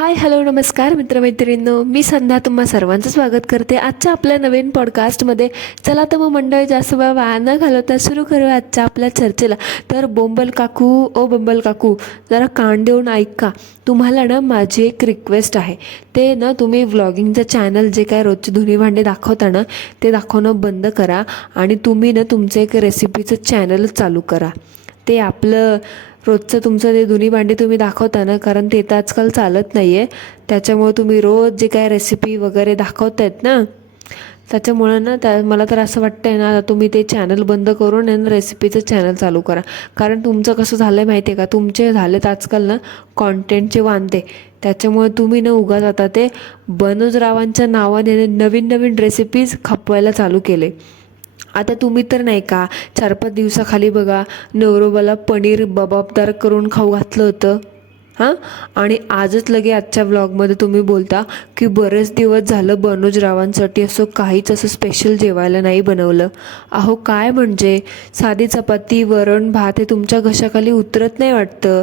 Hi hello नमस्कार मित्रमैत्रिणींनो, मी संध्या तुम्हा सर्वांचं स्वागत करते आजच्या आपल्या नवीन पॉडकास्टमध्ये. चला तर मग मंडळी जास्त वेळ वाया न घालवता सुरू करूया आजच्या आपल्या चर्चेला. तर बोंबल काकू ओ बोंबल काकू, जरा कान देऊन ऐका. तुम्हाला ना माझी एक रिक्वेस्ट आहे, ते ना तुम्ही व्लॉगिंगचं चॅनल जे काय रोजची धुणी भांडी दाखवता ना ते दाखवणं बंद करा आणि तुम्ही ना तुमचं एक रेसिपीचं चॅनलच चालू करा. ते आपलं रोजचं तुमचं ते धुणी भांडी तुम्ही दाखवता ना, कारण ते तर आजकाल चालत नाही आहे. त्याच्यामुळे तुम्ही रोज जे काय रेसिपी वगैरे दाखवतायत ना, त्याच्यामुळं ना मला तर असं वाटतं आहे ना, तुम्ही ते चॅनल बंद करून आहे रेसिपीचं चॅनल चालू करा. कारण तुमचं कसं झालं आहे माहिती आहे का, तुमचे झालेत आजकाल ना कॉन्टेंटचे वांदे. त्याच्यामुळे तुम्ही ना उगाच आता ते बनोजरावांच्या नावाने नवीन नवीन रेसिपीज खपवायला चालू केले. आता तुम्ही तर नाही का 4-5 दिवसाखाली बघा नवरोबाला पनीर बबाबदार करून खाऊ घातलं होतं हां, आणि आजच लगे आजच्या व्लॉगमध्ये तुम्ही बोलता की बरेच दिवस झालं बनोजरावांसाठी असं काहीच असं स्पेशल जेवायला नाही बनवलं. अहो काय म्हणजे साधी चपाती वरण भात हे तुमच्या घशाखाली उतरत नाही वाटतं,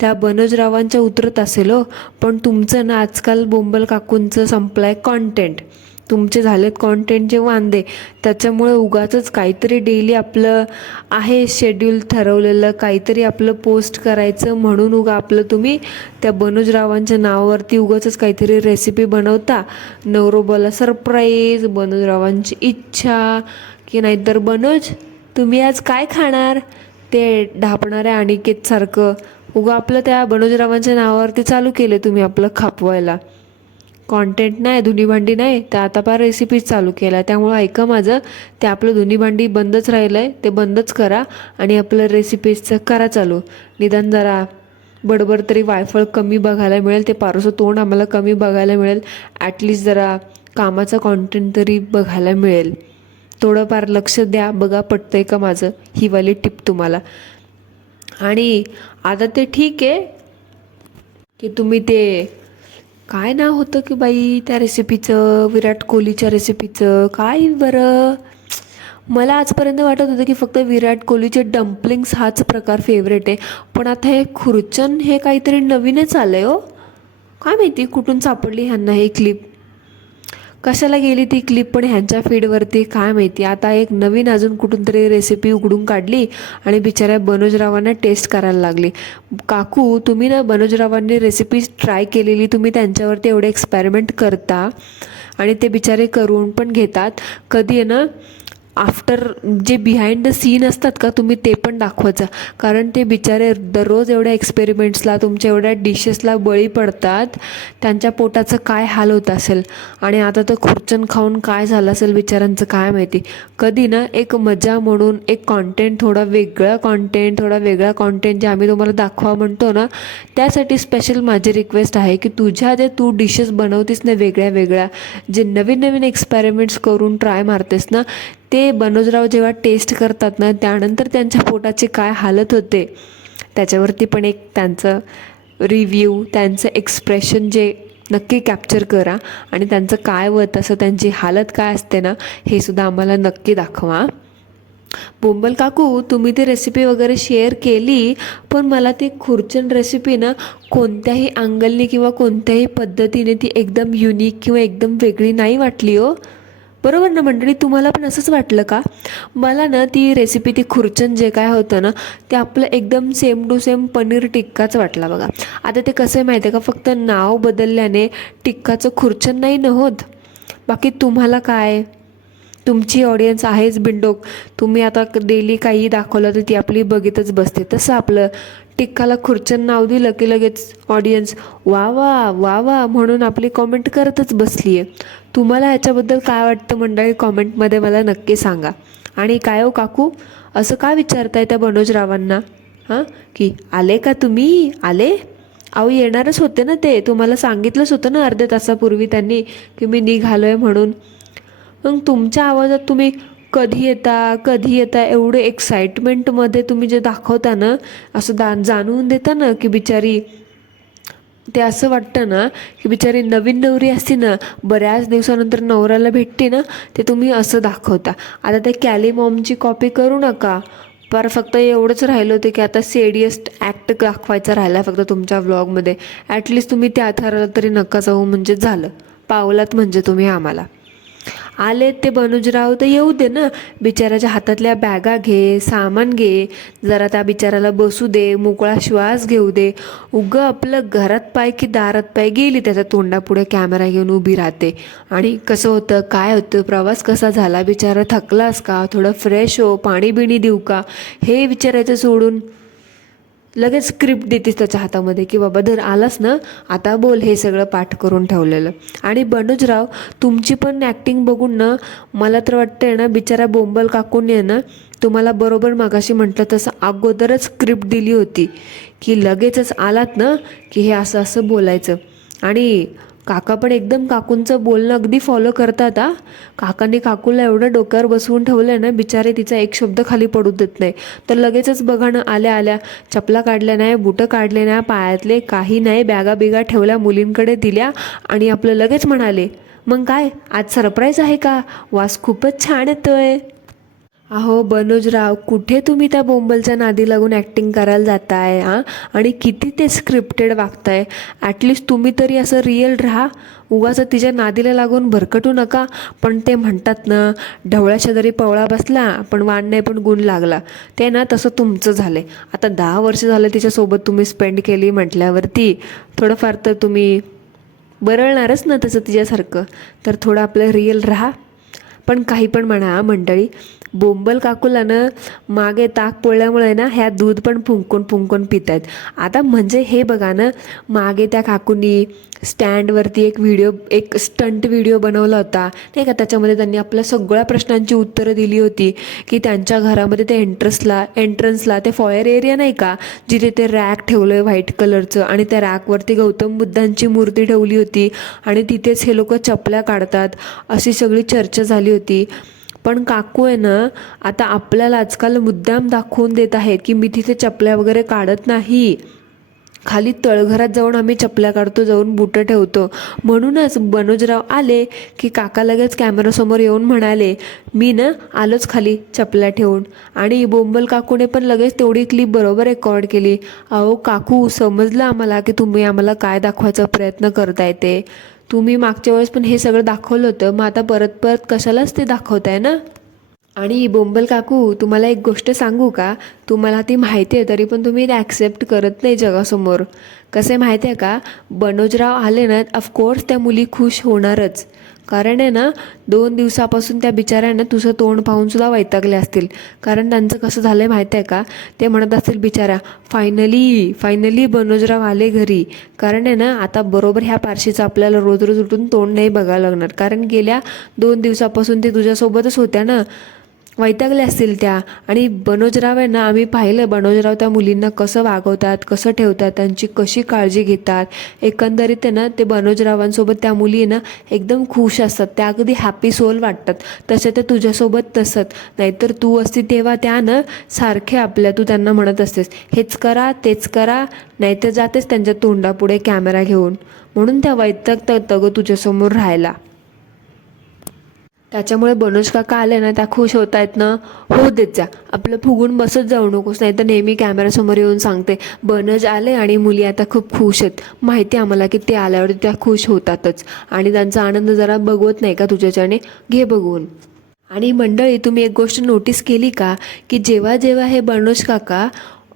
त्या बनोजरावांच्या उतरत असेल हो. पण तुमचं ना आजकाल बोंबल काकूंचं संपलाय कॉन्टेंट, तुमचे झालेत कॉन्टेंटचे वांदे. त्याच्यामुळे उगाचच काहीतरी डेली आपलं आहे शेड्यूल ठरवलेलं, काहीतरी आपलं पोस्ट करायचं म्हणून उगा आपलं तुम्ही त्या बनोजरावांच्या नावावरती उगाचच काहीतरी रेसिपी बनवता. नवरोबाला सरप्राईज, बनोजरावांची इच्छा की नाहीतर बनोज तुम्ही आज काय खाणार, ते ढापणाऱ्या अनिकेतसारखं उगा आपलं त्या बनोजरावांच्या नावावरती चालू केलं तुम्ही आपलं खापवायला. कॉन्टेंट नाही, धुणी भांडी नाही, तर आता फार रेसिपीज चालू केल्या. त्यामुळं ऐका माझं, ते आपलं धुणी भांडी बंदच राहिलं आहे, ते बंदच करा आणि आपलं रेसिपीजचं करा चालू. निदान जरा बडबड तरी वायफळ कमी बघायला मिळेल, ते पारोसं तोंड आम्हाला कमी बघायला मिळेल. ॲटलिस्ट जरा कामाचा कॉन्टेंट तरी बघायला मिळेल. थोडंफार लक्ष द्या, बघा पटतंय का माझं, ही वाली टिप तुम्हाला. आणि आता ते ठीक आहे की तुम्ही ते काय नाव होतं की बाई त्या रेसिपीचं, विराट कोहलीच्या रेसिपीचं काय बरं. मला आजपर्यंत वाटत होतं की फक्त विराट कोहलीचे डम्पलिंग्स हाच प्रकार फेवरेट आहे, पण आता हे खुर्चन हे काहीतरी नवीनच आलं आहे हो. काय माहिती कुठून सापडली ह्यांना ही क्लिप, कशाला गेली ती क्लिप पण ह्यांच्या फीडवरती काय माहिती. आता एक नवीन अजून कुठून तरी रेसिपी उघडून काढली आणि बिचाऱ्या बनोजरावांना टेस्ट करायला लागली. काकू तुम्ही ना बनोजरावांनी रेसिपी ट्राय केलेली, तुम्ही त्यांच्यावरती एवढे एक्सपेरिमेंट करता आणि ते बिचारे करून पण घेतात. कधी आहे ना आफ्टर जे बिहाइंड द सीन असतात का, तुम्ही ते पण दाखवायचं. कारण ते बिचारे दररोज एवढ्या एक्सपेरिमेंट्सला तुमच्या एवढ्या डिशेसला बळी पडतात, त्यांच्या पोटाचं काय हाल होत असेल. आणि आता तर खुर्चन खाऊन काय झालं असेल बिचारांचं काय माहिती. कधी ना एक मजा म्हणून एक कॉन्टेंट, थोडा वेगळा कॉन्टेंट जे आम्ही तुम्हाला दाखवा म्हणतो ना, त्यासाठी स्पेशल माझी रिक्वेस्ट आहे की तुझ्या जे तू डिशेस बनवतेस ना वेगळ्या जे नवीन नवीन एक्सपेरिमेंट्स करून ट्राय मारतेस ना, ते बनोजराव जेव्हा टेस्ट करतात ना त्यानंतर त्यांच्या पोटाची काय हालत होते त्याच्यावरती पण एक त्यांचं रिव्ह्यू, त्यांचं एक्सप्रेशन जे नक्की कॅप्चर करा आणि त्यांचं काय होत असं, त्यांची हालत काय असते ना, हे सुद्धा आम्हाला नक्की दाखवा. बोंबल काकू तुम्ही ती रेसिपी वगैरे शेअर केली, पण मला ती खुर्चन रेसिपी ना कोणत्याही अँगलने किंवा कोणत्याही पद्धतीने ती एकदम युनिक किंवा एकदम वेगळी नाही वाटली हो. बरोबर ना मंडळी, तुम्हाला पण असंच वाटलं का? मला ना ती रेसिपी, ती खुर्चन जे काय होतं ना ते आपलं एकदम सेम टू सेम पनीर टिक्काच वाटला बघा. आता ते कसं आहे माहिती आहे का, फक्त नाव बदलल्याने टिक्काचं खुर्चन नाही न होत. बाकी तुम्हाला काय, तुमची ऑडियन्स आहेच बिंडोक, तुम्ही आता डेली काही दाखवलं तर ती आपली बघितच बसते. तसं आपलं टिक्काला खुर्चन नाव दिलं की लगेच ऑडियन्स वा वा वा वा म्हणून आपली कॉमेंट करतच बसली आहे. तुम्हाला ह्याच्याबद्दल काय वाटतं मंडळी, कॉमेंटमध्ये मला नक्की सांगा. आणि काय हो काकू, असं का विचारताय त्या बनोजरावांना हां, की आले का तुम्ही, आले? अहो येणारच होते ना ते, तुम्हाला सांगितलंच होतं ना अर्ध्या तासापूर्वी त्यांनी की मी निघालो आहे म्हणून. मग तुमच्या आवाजात तुम्ही कधी येता एवढे एक्साइटमेंटमध्ये तुम्ही जे दाखवता ना, असं जाणवून देता ना की बिचारी, ते असं वाटतं ना की बिचारी नवीन नवरी असती ना, बऱ्याच दिवसानंतर नवऱ्याला भेटते ना, ते तुम्ही असं दाखवता. आता ते कॅली मॉमची कॉपी करू नका, पर फक्त एवढंच राहिलं होतं की आता सिरियस ॲक्ट दाखवायचा राहिला फक्त तुमच्या व्लॉगमध्ये. ॲटलिस्ट तुम्ही त्या थराला तरी नका जाऊ म्हणजे झालं, पावलात म्हणजे तुम्ही आम्हाला. आले ते बनुजराव तर येऊ दे ना, बिचाराच्या हातातल्या बॅगा घे, सामान घे, जरा त्या बिचाराला बसू दे, मोकळा श्वास घेऊ दे. उगं आपलं घरात पाय की दारात पाय गेली त्याच्या तोंडापुढे कॅमेरा घेऊन उभी राहते. आणि कसं होतं, काय होतं, प्रवास कसा झाला, बिचारा थकलास का, थोडं फ्रेश हो, पाणी बिणी देऊ का, हे विचारायचं सोडून लगेच स्क्रिप्ट देतेस त्याच्या हातामध्ये की बाबा धर आलास ना, आता बोल, हे सगळं पाठ करून ठेवलेलं. आणि बनुजराव तुमची पण ॲक्टिंग बघून ना मला तर वाटतंय ना, बिचारा बोंबल काकूंनी आहे ना तुम्हाला बरोबर मागाशी म्हटलं तसं अगोदरच स्क्रिप्ट दिली होती की लगेचच आलात ना की हे असं असं बोलायचं. आणि काका पण एकदम काकूंचं बोलणं अगदी फॉलो करतात. काकांनी काकूला एवढं डोक्यावर बसवून ठेवलं आहे ना, बिचारे तिचा एक शब्द खाली पडू देत नाही. तर लगेचच बघा ना, आल्या आल्या चपला काढल्या नाही, बुटं काढले नाही, पायातले काही नाही, बॅगा बिगा ठेवल्या, मुलींकडे दिल्या आणि आपलं लगेच म्हणाले, मग काय आज सरप्राईज आहे का, वास खूपच छान येतोय. अहो बनुजराव, कुठे तुम्ही त्या बोंबलच्या नादी लागून ॲक्टिंग करायला जाताय आणि किती ते स्क्रिप्टेड वागताय. ॲटलिस्ट तुम्ही तरी असं रिअल राहा, उगाच तिच्या नादीला लागून भरकटू नका. पण ते म्हणतात ना, ढवळ्या शेजारी पवळा बसला पण वाण नाही पण गुण लागला, ते ना तसं तुमचं झालं. आता 10 वर्ष झालं तिच्यासोबत तुम्ही स्पेंड केली म्हटल्यावरती थोडंफार तर तुम्ही बरळणारच ना तसं तिच्यासारखं. तर थोडं आपलं रिअल राहा. पण काही पण म्हणा मंडळी, बोंबल काकूला ना मागे ताक पोळल्यामुळे ना ह्या दूध पण फुंकून फुंकून पित आहेत. आता म्हणजे हे बघा ना, मागे त्या काकूंनी स्टँडवरती एक स्टंट व्हिडिओ बनवला होता नाही का, त्याच्यामध्ये त्यांनी आपल्या सगळ्या प्रश्नांची उत्तरं दिली होती की त्यांच्या घरामध्ये ते एंट्रन्सला ते फॉयर एरिया नाही का, जिथे ते रॅक ठेवलं आहे व्हाईट कलरचं आणि त्या रॅकवरती गौतम बुद्धांची मूर्ती ठेवली होती आणि तिथेच हे लोक चपल्या काढतात, अशी सगळी चर्चा झाली होती. पण काकू आहे ना, आता आपल्याला आजकाल मुद्दाम दाखवून देत आहेत की मी तिथे चपल्या वगैरे काढत नाही, खाली तळघरात जाऊन आम्ही चपल्या काढतो, जाऊन बुटं ठेवतो. म्हणूनच बनुजराव आले की काका लगेच कॅमेरासमोर येऊन म्हणाले, मी ना आलोच खाली चपल्या ठेवून. आणि बोंबल काकूने पण लगेच तेवढी क्लिप बरोबर रेकॉर्ड केली. अहो काकू, समजलं आम्हाला की तुम्ही आम्हाला काय दाखवायचा प्रयत्न करताय ते. तुम्ही मागच्या वेळेस पण हे सगळं दाखवलं होतं, मग आता परत परत कशालाच ते दाखवताय ना. आणि बोंबल काकू, तुम्हाला एक गोष्ट सांगू का, तुम्हाला ती माहिती आहे तरी पण तुम्ही ते ॲक्सेप्ट करत नाही जगासमोर. कसं आहे माहिती आहे का, बनुजराव आले ना, ऑफकोर्स त्या मुली खुश होणारच. कारण आहे ना, 2 दिवसापासून त्या बिचाऱ्यांना तुझं तोंड पाहूनसुद्धा वैतागले असतील. कारण त्यांचं कसं झालं आहे माहिती आहे का, ते म्हणत असतील बिचाऱ्या, फायनली बनुजराव आले घरी. कारण आहे ना, आता बरोबर ह्या पारशीचं आपल्याला रोज रोज उठून तोंड नाही बघायला लागणार. कारण गेल्या 2 दिवसापासून ते तुझ्यासोबतच होत्या ना, वैतागले असतील त्या. आणि बनुजराव आहे ना, आम्ही पाहिलं बनुजराव त्या मुलींना कसं वागवतात, कसं ठेवतात, त्यांची कशी काळजी घेतात. एकंदरीत आहे ना, ते बनुजरावांसोबत त्या मुली आहे ना एकदम खुश असतात, त्या अगदी हॅपी सोल वाटतात. तसं ते तुझ्यासोबत तसंच. नाहीतर तू असती तेव्हा त्या ना सारखे तू त्यांना म्हणत असतेस, हेच करा तेच करा, नाहीतर जातेस त्यांच्या तोंडापुढे कॅमेरा घेऊन. म्हणून त्या वैतागतात गं तुझ्यासमोर राहायला. त्याच्यामुळे बनुज काका आले ना, त्या खुश होत आहेत ना, हो देत जा, आपलं फुगून बसत जाऊ नकोस. नाही तर नेहमी कॅमेरासमोर येऊन सांगते, बनज आले आणि मुली आता खूप खुश आहेत. माहिती आहे आम्हाला की ते आल्यावर त्या खुश होतातच आणि त्यांचा आनंद जरा बघवत नाही का तुझ्याच्याने, घे बघून. आणि मंडळी, तुम्ही एक गोष्ट नोटीस केली का की जेव्हा जेव्हा हे बनुज काका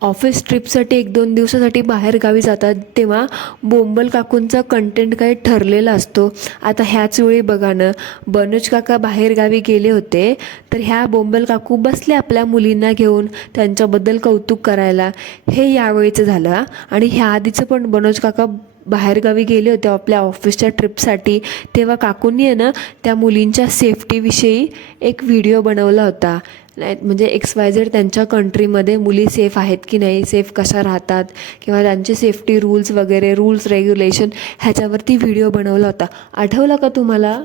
ऑफिस ट्रिपसाठी 1-2 दिवसासाठी बाहेर गावी जातात, तेव्हा बोंबल काकूंचा कंटेंट काही ठरलेला असतो. आता ह्याच वेळी बघा ना, बनुज काका बाहेर गावी गेले होते, तर ह्या बोंबल काकू बसले आपल्या मुलींना घेऊन त्यांच्याबद्दल कौतुक करायला. हे यावेळीचं झालं. आणि ह्या आधीचं पण बनुज काका बाहेरगावी गेले होते आपल्या ऑफिसच्या ट्रिपसाठी, तेव्हा काकूंनी आहे ना त्या मुलींच्या सेफ्टीविषयी एक व्हिडिओ बनवला होता. नाही म्हणजे XYZ त्यांच्या कंट्रीमध्ये मुली सेफ आहेत की नाही, सेफ कशा राहतात, किंवा त्यांचे सेफ्टी रूल्स वगैरे, रूल्स रेग्युलेशन ह्याच्यावरती व्हिडिओ बनवला होता. आठवला का तुम्हाला?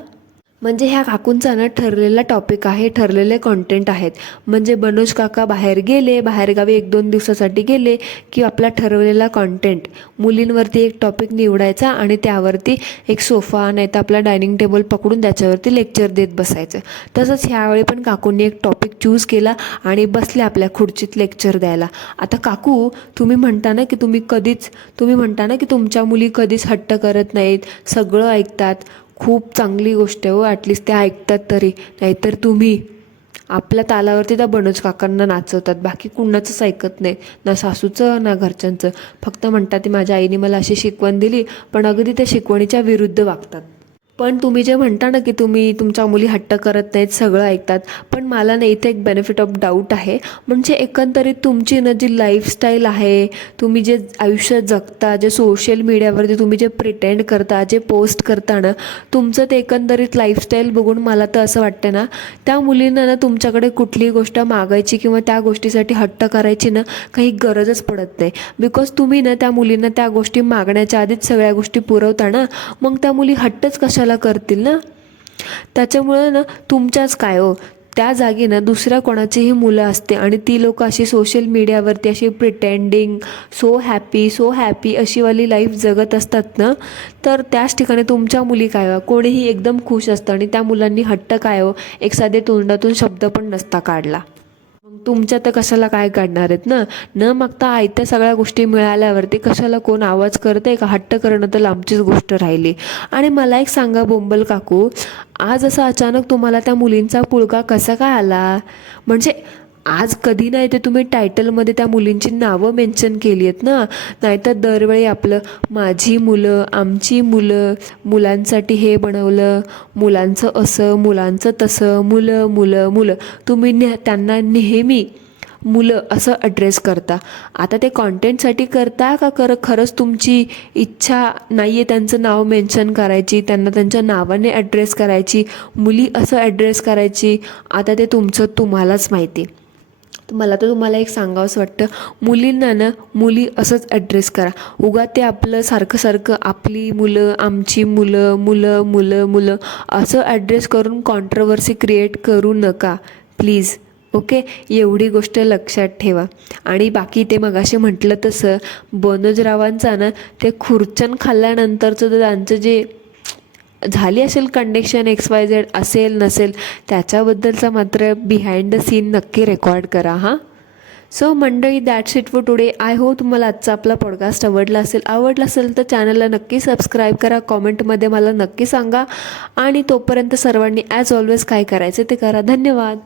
म्हणजे ह्या काकूंचा ना ठरलेला टॉपिक आहे, ठरलेले कॉन्टेंट आहेत. म्हणजे मनोज काका बाहेर गेले, बाहेरगावी 1-2 दिवसासाठी गेले की आपला ठरवलेला कॉन्टेंट मुलींवरती एक टॉपिक निवडायचा आणि त्यावरती एक सोफा नाही तर आपला डायनिंग टेबल पकडून त्याच्यावरती लेक्चर देत बसायचं. तसंच ह्यावेळी पण काकूंनी एक टॉपिक चूज केला आणि बसले आपल्या खुर्चीत लेक्चर द्यायला. आता काकू तुम्ही म्हणता ना की तुमच्या मुली कधीच हट्ट करत नाहीत, सगळं ऐकतात. खूप चांगली गोष्ट आहे हो, ॲटलिस्ट त्या ऐकतात तरी. नाहीतर तुम्ही आपल्या तालावरती त्या बनोज काकांना नाचवतात, बाकी कुणाचंच ऐकत नाही, ना सासूचं ना घरच्यांचं. फक्त म्हणतात ती माझ्या आईने मला अशी शिकवण दिली, पण अगदी त्या शिकवणीच्या विरुद्ध वागतात. पण तुम्ही जे म्हणता ना की तुम्ही तुमच्या मुली हट्ट करत नाहीत, सगळं ऐकतात, पण मला ना इथे एक बेनिफिट ऑफ डाऊट आहे. म्हणजे एकंदरीत तुमची ना जी लाईफस्टाईल आहे, तुम्ही जे आयुष्य जगता, जे सोशल मीडियावरती तुम्ही जे प्रिटेंड करता, जे पोस्ट करता ना, तुमचं ते एकंदरीत लाईफस्टाईल बघून मला तर असं वाटतं ना त्या मुलींना ना तुमच्याकडे कुठलीही गोष्ट मागायची किंवा त्या गोष्टीसाठी हट्ट करायची ना काही गरजच पडत नाही. बिकॉज तुम्ही ना त्या मुलींना त्या गोष्टी मागण्याच्या आधीच सगळ्या गोष्टी पुरवता ना, मग त्या मुली हट्टच कशाला करतील ना. त्याच्यामुळं ना तुमच्याच काय हो, त्या जागी ना दुसऱ्या कोणाचीही मुलं असते आणि ती लोक अशी सोशल मीडियावरती अशी प्रिटेंडिंग सो हॅपी अशीवाली लाईफ जगत असतात ना, तर त्याच ठिकाणी तुमच्या मुली काय हो, कोणीही एकदम खुश असतं आणि त्या मुलांनी हट्ट काय हो, एक साधे तोंडातून शब्द पण नसता काढला. मग तुमच्या तर कशाला काय काढणार आहेत ना. न मागता आयत्या सगळ्या गोष्टी मिळाल्यावरती कशाला कोण आवाज करते का. हट्ट करणं तर लांबचीच गोष्ट राहिली. आणि मला एक सांगा बोंबल काकू, आज असं अचानक तुम्हाला त्या मुलींचा पुळका कसा काय आला. म्हणजे आज कधी नाही ते तुम्ही टायटलमध्ये त्या मुलींची नावं मेन्शन केली आहेत ना. नाहीतर दरवेळी आपलं माझी मुलं, आमची मुलं, मुलांसाठी हे बनवलं, मुलांचं असं, मुलांचं तसं, मुलं मुलं मुलं, तुम्ही त्यांना नेहमी मुलं असं ॲड्रेस करता. आता ते कॉन्टेंटसाठी करता का खरंच तुमची इच्छा नाही आहे त्यांचं नाव मेन्शन करायची, त्यांना त्यांच्या नावाने ॲड्रेस करायची, मुली असं ॲड्रेस करायची. आता ते तुमचं तुम्हालाच माहिती. मला तर तुम्हाला एक सांगावंसं वाटतं, मुलींना ना मुली असंच ॲड्रेस करा. उगा ते आपलं सारखं आपली मुलं, आमची मुलं, मुलं मुलं मुलं असं ॲड्रेस करून कॉन्ट्रोवर्सी क्रिएट करू नका प्लीज. ओके, एवढी गोष्ट लक्षात ठेवा. आणि बाकी ते मगाशी म्हटलं तसं बनोजरावांचा ना ते खुर्चन खाल्ल्यानंतरचं तर त्यांचं जे झाली असेल कंडिशन XYZ असेल नसेल, त्याच्याबद्दलचा मात्र बिहाइंड द सीन नक्की रेकॉर्ड करा हां. सो मंडळी, that's it for today. I hope तुम्हाला आजचा आपला पॉडकास्ट आवडला असेल तर चॅनलला नक्की सबस्क्राईब करा, कॉमेंटमध्ये मला नक्की सांगा. आणि तोपर्यंत सर्वांनी ॲज ऑलवेज काय करायचं ते करा. धन्यवाद.